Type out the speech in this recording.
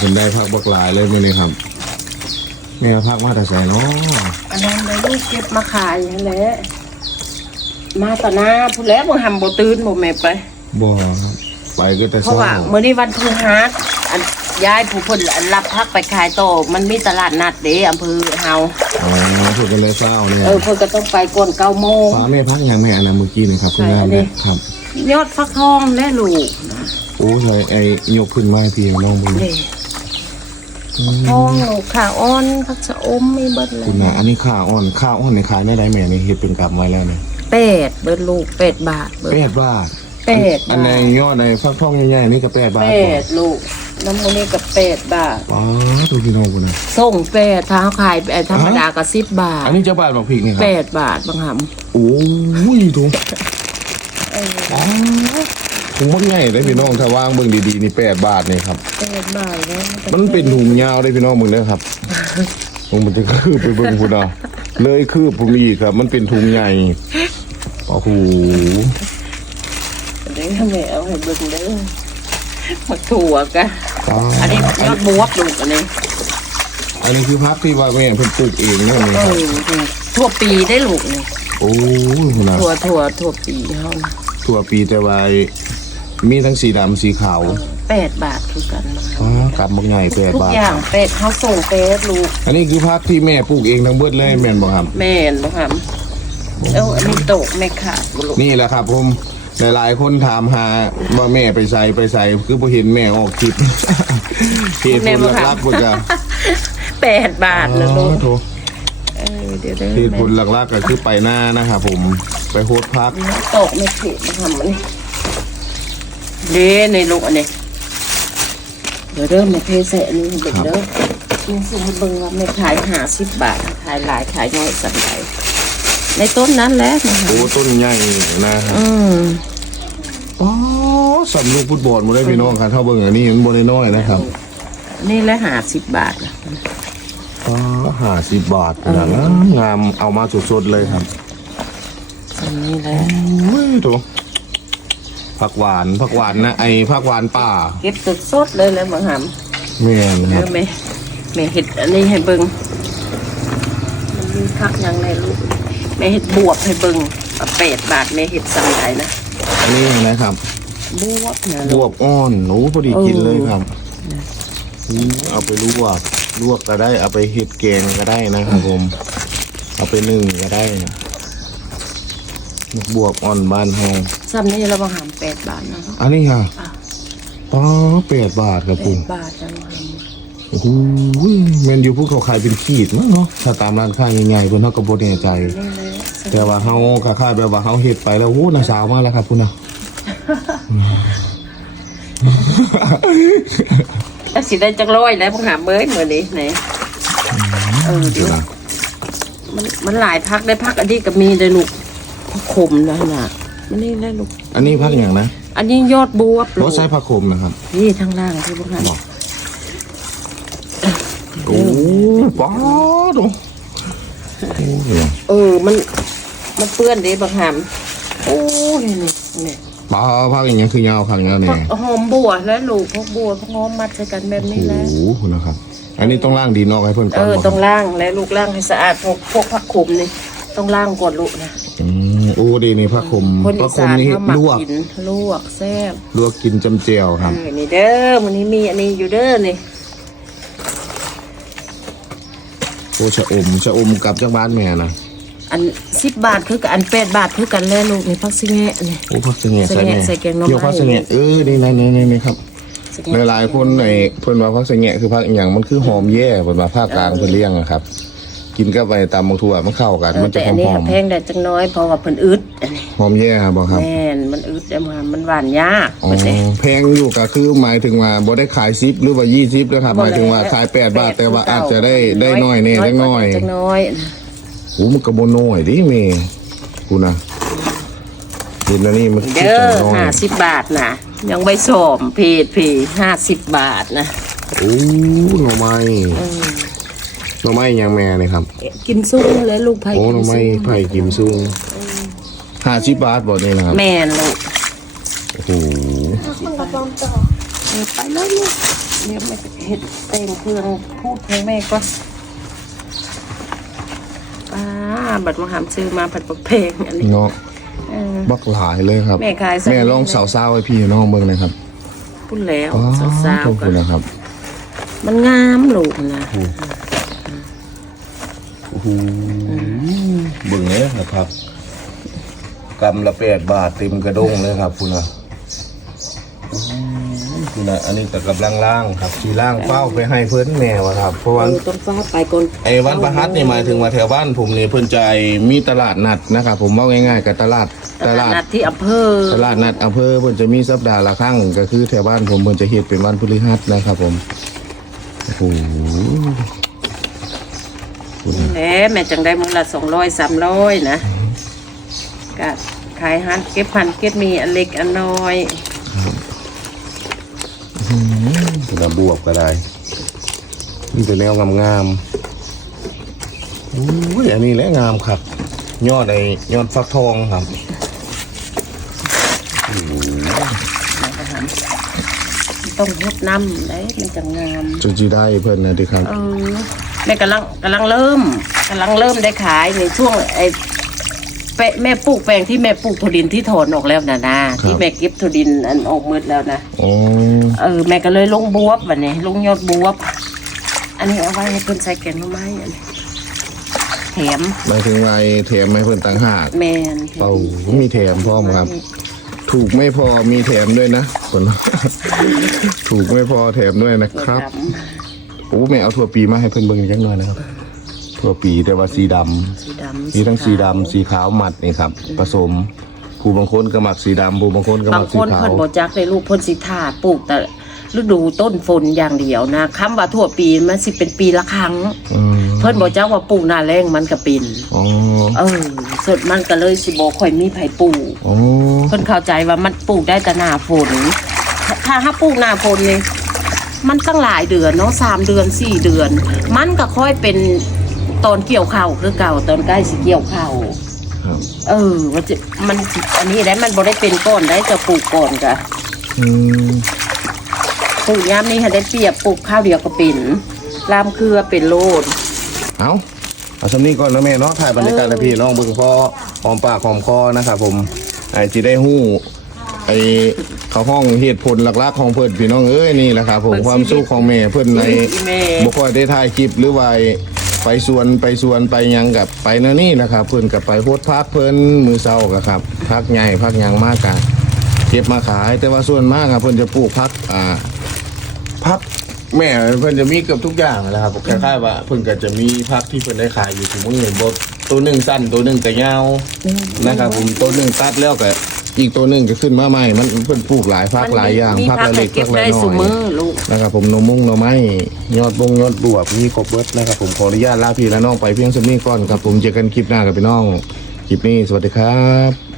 เป็นได้พักบักหลายเลยมื้อนี้ครับแม่พักมาแต่ใส่เนาะอันนั้นเลยลูกเก็บมาขายนั่นแหละมาต่อหน้าพูดแล้วบ่หำบ่ตื่นบ่แม่ไปบ่ครับไปก็แต่เพราะเช้าว่ามื้อนี้วันพฤหัสอันย้ายผู้เพิ่นอันรับพักไปขายต่อมันมีตลาดนัดเด้อำเภอเฮาอ๋อพูดกันเลยเช้าเนี่ยเออเพิ่นก็ต้องไปก่อน9โมงฟ้าแม่พักยังแม่อันนั้นเมื่อกี้นี่ครับคุณงามเลยครับ ยอดฟักทองและลูกโอ้ยไอ้ยกขึ้นมาให้พี่น้องเบิ่งนี่ ทองลูกขาอ่อนผักชะอมมีเบิดเลคุยณน่ะอันนี้ข้าวอ่อนข้าวอ่อนในขายได้ไดแม่นี่เฮ็ดเป็นกลับไว้แล้วเนี่ยเป็ดเบิดลูกเป็ดบาทเบิดแปดบาทเป็ดอันในยอดในฟักทองใหญ่ๆนี่ก็แปดบาทเป็ดลูกน้ำมันนี่กับเป็ดบาทอ๋อดูพี่น้องคุณนะส่งเป็ดถ้าเขาขายแบบธรรมดาก็สิบบาท อันนี้เจ้าบาทบอกพริกนี่ครับเป็ดบาทบางหโอ้ยถุงำเอออ๋อ ถุงมันใหญ่เลยพี่น้องถ้าวางเบิ่งดีๆนี่แปดบาทนี่ครับเป็ดบาทแล้วมันเป็นถุงยาวเลยพี่น้องมึงเด้อครับผมมันจะคืบไปเบิ่งพุ่นเอาเลยคืบผมอีกครับ มันเป็นถุงใหญ่โอ้โหเดี๋ยวแม่เอาให้เบิ่งเด้อมาถั่วกันอ๋ออันนี้ยอดบวบลูกอันนี้อันนี้คือพักที่ว่าแม่เพิ่นปลูกเองเนี่ยนี่เอครับอทั่วปีได้ลูกนี่โอ้ยคุณนะถั่วถั่วทั่วปีเฮานะทั่วปีแต่ว่า มีทั้งสีดำสีขาวแปดบาทคือกันนะคะอ๋อกลับบักใหญ่แปดทุกบาท อย่างเป็ดเขาส่งเป็ดลูกอันนี้คือพักที่แม่ปลูกเองทั้งเบิดเลยแม่นบ่ครับ แม่นบ่ครับเอ้าอันนี้โตกแม่ขาดบ่ลูกนี่แหละครับผมหลายๆคนถามหาว่าแม่ไปใส่ไปใส่คือพอเห็นแม่ออกคลิปเหตุผลหลักๆพุ่นจ้ะแปดบาทนะลูกโถเออเดี๋ยวได้เหตุผลหลักๆก็คือไปหน้านะครับผมไปโฮสต์พักโตกไม่ผิดนะครับมัน เด้ในลูกอันนี้เดี๋ยวเริ่มในเพศอันนี้เด็กเด้อนี่สิให้เบิ่งว่าไม่ขายหาสิบบาทขายหลายขายน้อยสันใดในต้นนั้นแหล้วนะคะโอ้ต้นใหญ่นะครับอืมอ๋อสำลูกฟุตบอลมาได้พี่น้องครับเท่าเบิ่งอันนี้มันบ่ได้น้อยนะครับ นี่แหละหาสิบบาทนะอ๋อห้าสิบบาทนะงามเอามาสดๆเลยครับอันนี้แหละเฮ้ยโถ ผักหวานผักหวานนะไอผักหวานป่าเก็บสดๆเลยแล้วบางหำแม่นคเอรับอแม่แม่เห็ดอันนี้ให้เบิ่งมันมีพักหยังในลูกแม่เห็ดบวบให้เบิ่งเอาแปดบาทแม่เห็ดสังไหนนะอันนี้นะครับบวบนะบลูวกบอ้อนหนูพอดีกินเออเลยครับอืมเอาไปลวกลวกก็ได้ เอาไปเห็ดแกงก็ได้นะครับผม เอาไปนึ่งก็ได้นะ บวบอ่อนบ้านเฮาซ้ำนี่เราบางหำแปดบาทนะครับอันนี้ค่ะป้าแปดบาทครับแปผมดบาทจังหำโอ้โหแมนอยู่พวกเขาขายเป็นขีดมั้งเนาะถ้าตามร้านค้าใหญ่ๆเพิ่นเฮาก็บ่แน่ใจ นี่เลยแต่ว่าเฮาก็คายแบบว่าเฮาเฮ็ดไปแล้วโอ้น่าสาวมากแล้วครับคุณน่ะแล้วสิได้จังร้อยแล้วบางหำเบ้ยเหมือนนี้ไหนเออเดี๋ยวนะมันมันหลายพักได้พักอันนี้ก็มีเลยลูก พักขมนะน่ะมันนี่แหละลูกอันนี้พักอย่างนะอันนี้ยอดบวบลูรถกใช้ผักขมนะครับนี่ทางล่างที่พวกนั้นบอกโอ้ป้าดโอ้โอ้ยเออมันมันเปื้อนเด้บางหามโอ้นี่นี่นี่ป้าพักอย่างเงี้ยคือยาวพักอย่างเงี้ยพวเนี่กยหอมบัวและลูกพวกบัวพวกหอมมัดใส่กันแบบโอ้นี้แหล้วโหนะครับ อันนี้ต้องล่างดินออกให้เพิ่นก่เออนอบ่ต้องล่างและลูกล่างให้สะอาดพวกพวกผักขมนี่ต้องล่างก่อนลูกนะอืม โอ้ดีนี่ผักขมคนผัอีกขมสานนี่เขาหมักลวกกินลวกแซ่บลวกกินจำเจียวครับ เออนี่เด้อมันนี้มีอันนี้อยู่เด้อนี่โอ้ชะอมชะอมกับจักบ้านแม่นะอันสิบบาทคือกับอันแปดบาทคือกันแล้วลูกนี่พักซิแงะนี่ โอ้ผักเสงี่ยใส่แม่ใส่แกงหน่อไม้ เกี่ยวผักเสงี่ยเออนี่นี่นี่นี่ครับสิแงะหลายๆคนในเพิ่นว่าผักเสงี่ยคือผักอหย่างมันคือหอมแย่เพิ่นว่าภาคกลางเพิ่นเลี้ยงอะครับ กินกับไปตามบางทั่วมันเข้ากันเออมันจะแต่หอัอนมนี้หอมแพงได้จังน้อยเพราะว่าเพิ่นอึดอันนี้หอมแย่บ่ครับแม่นมันอึดได้มามันหวานยากอ๋อมันเนี่ย แพงอยู่ก็คือหมายถึงว่าบ่ได้ขายซิปหรือว่า20นะครับหมายถึงว่าขาย8บาทแต่ว่าอาจจะได้ได้น้อยแน่เล็กน้อยจังน้อยโอ้มันก็บ่น้อยดิแม่กูนะกินอันนี้มันคือเด้อจังน้อยห้าสิบบาทนะยังไม่สมเพจเพห้าสิบบาทนะโอ้หน่อไม้ หน่อไม้ยังแม่นี่ครับ กินซุ้งและลูกไผ่โอ้หกิน่อนไม้ซุ้งไผ่กิมซุง50บาทบ่นี่นะครับ แม่นลูกโอ้โหเออไปแล้วลูกเดี๋ยวไม่เห็ดเต็งเครื่องพูดให้แม่ก็ป้าบัดมาหามซื้อมาผัดปักเพลงอันนี้เนาะเออ บักหลายเลยครับ แม่ขายสัก แม่ลองสาวๆให้พี่น้องเบิ่งหนะครับพูดแล้วอ๋อสาวขอบๆกัคุณนนะครับ มันงามลูกนะ โอ้โหเบิ่งเลยนะครับกำละแปดบาทเต็มกระด้งเลยครับคุณนะคุณนะอันนี้แต่กำลังล่างครับสีล่างเฝ้าไปให้เพื่อนแม่วะครับ เพราะว่าเออต้นฟ้าไปก่อนไอ้วันประหัสนี่หมายถึงว่าแถวบ้านผมนี่เพิ่นใจะมีตลาดนัดนะครับ ผมว่าง่ายๆกับตลาดตลาดนัดที่อำเภอตลาดนัดอำเภอเพิ่นจะมีสัปดาห์ละครั้งก็คือแถวบ้านผมเพิ่นจะเฮ็ดเป็นวันพฤหัสนะครับผมโอ้โห แหมแม่จังได้มื้อละสองร้อยสามร้อยนะก็ขายหันเก็บพันเก็บมีอันเล็กอันน้อยคุณน่ะบวกก็ได้นี่เป็นแนวงามๆอุ้ยอันนี้แหละงามครับ ยอดไอ้ยอดฟักทองครับต้องรดน้ำได้มันจะงามจนจีได้เพิ่นนะดิครับเออ แม่กำลังกำลังเริ่มกำลังเริ่มได้ขายในช่วงไอ้แปะแม่ปลูกแปลงที่แม่ปลูกถั่วดินที่ถอนออกแล้วนะนะที่แม่เก็บถั่วดินอันออกหมืดแล้วนะอ๋อเออแม่ก็เลยลงบวบวันนี้ลงยอดบวบ อันนี้เอาไว้ให้เพิ่นใส่แกงหน่อไม้อันนี้แถมหมายถึงว่าไอ้แถมให้เพิ่นต่างหากแมนเป่ามีแถมพร้อมครับ ถูกไม่พอมีแถมด้วยนะคนถูกไม่พอแถมด้วยนะครับ โอ้แม่เอาถั่วปีมาให้เพิ่นเบิ่งจังหน่อยนะครับถั่วปีแต่ว่าสีดำสีดำมีทั้งสีดำสีขาวหมัดนี่ครับ ผสมผู้บางคนก็หมักสีดำผู้บางคนก็หบางมักคสีนขาวเพิ่นบ่จักเลยลูกเพิ่นสิท่าปลูกแต่ฤดูต้นฝนอย่างเดียวนะคำว่าทั่วปีมันสิเป็นปีละครั้ง อืมเพิ่นบอกเจ้าว่าปลูกหน้าแรงมันก็เป็นอ๋อเออส่วนมันก็เลยสิบ่ค่อยมีไผปลูก อ๋อ เพิ่นเข้าใจว่ามันปลูกได้แต่หน้าฝน ถ้าถ้าถ้าปลูกหน้าฝนนี่ มันตั้งหลายเดือนเนาะสามเดือนสี่เดือน มันก็ค่อยเป็นตอนเกี่ยวข้าวคือเก่าตอนใกล้สิเกี่ยวข้าวครับเออมันจะมันอันนี้ได้มันบ่ได้เป็นก้อนได้จะปลูกก่อนกะอืมปลูกยามนี้ให้ได้เปรียบปลูกข้าวเดียวก็เป็นลามเครือเป็นโลดเอาเอาสำนี้ก่อนนะแม่เนาะถ่ายบรรยากาศให้พี่น้องเบิ่งพอหอมปากหอมคอนะครับผมไอ้ที่ได้หู้ ไอ้เขาห้องเหตุผลหลักๆของเพิ่นพี่น้องเอ้ยนี่แหละครับผมความสุขของแม่เพิ่นในแม่บ่ค่อยได้ถ่ายคลิปหรือว่าไปสวนไปสวนไปหยังกับไปเนั่นนี่นะครับ เพิ่นกับไปโพดพักเพิ่นมือเศร้ากับครับพักใหญ่พักหยังมากกันเก็บมาขาย แต่ว่าส่วนมากครับเพิ่นจะปลูกพักอ่าพักแม่เพิ่นจะมีเกือบทุกอย่างแหละครับคล้ายๆว่าเพิ่นก็จะมีพักที่เพิ่นได้ขายอยู่ทุกมื้อบ่ตัวหนึงสั้นตัวหนึงก็ยาวนะครับผมตัวหนึงตัดแล้วก็ อีกตัวหนึงก็ขึ้นมาใหม่ มันเพิ่นปลูกหลายพักหลายอย่างมีพักพักละให้เล็กเก็พับกละได้น้สุอยมือลูกนะครับผมนมมุ้งนมไม้ยอดบงยอดบวบมีครบเบิดนะครับผมขออนุญาตลาพี่และน้องไปเพียงสำนี้ก่อนครับผมเจอกันคลิปหน้ากับพี่น้องคลิปนี้สวัสดีครับ